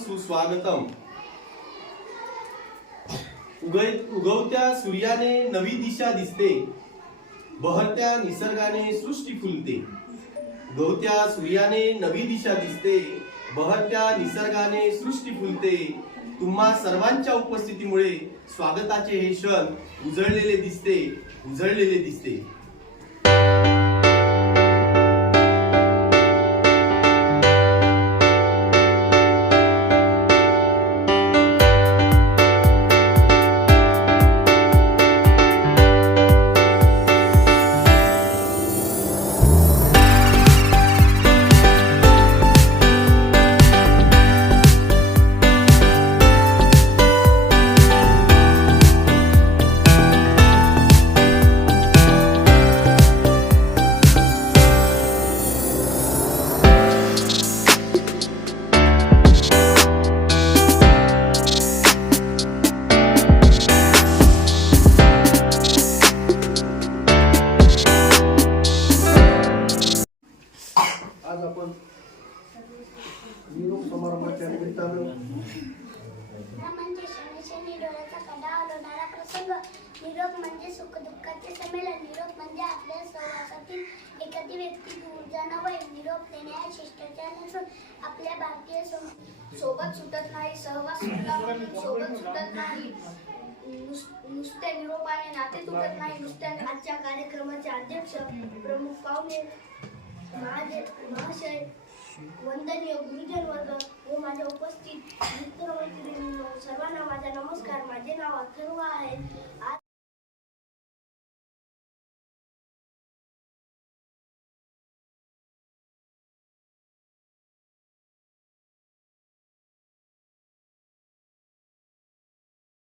सुस्वागतम. उगवत्या सूर्याने नवी दिशा दिसते, बहरत्या निसर्गाने सृष्टी फुलते. उगवत्या सूर्याने नवी दिशा दिसते, बहरत्या निसर्गाने सृष्टी फुलते. तुम्हा सर्वांच्या उपस्थितीमुळे स्वागताचे हे क्षण उजळलेले दिसते. आज आपण निरोप समारंभाच्या निमित्तानं निरोप म्हणजे सुख दुःखाचे संमेलन. निरोप म्हणजे आपल्या सहवासातील एखादी व्यक्ती ऊर्जा नव्हे. निरोप देणे हा शिष्टाचार नसून आपल्या भारतीय सोबत सुटत नाही. सहवास सोबत सुटत नाही. नुसत्या निरोपाने नाते तुटत नाही. नुसत्या आजच्या कार्यक्रमाचे अध्यक्ष, प्रमुख पाहुणे, महाशय, वंदनीय गुरुजन वर्ग व माझ्या उपस्थित मित्रमैत्रिणींनो, सर्वांना माझा नमस्कार. माझे नाव अथर्व आहे. आज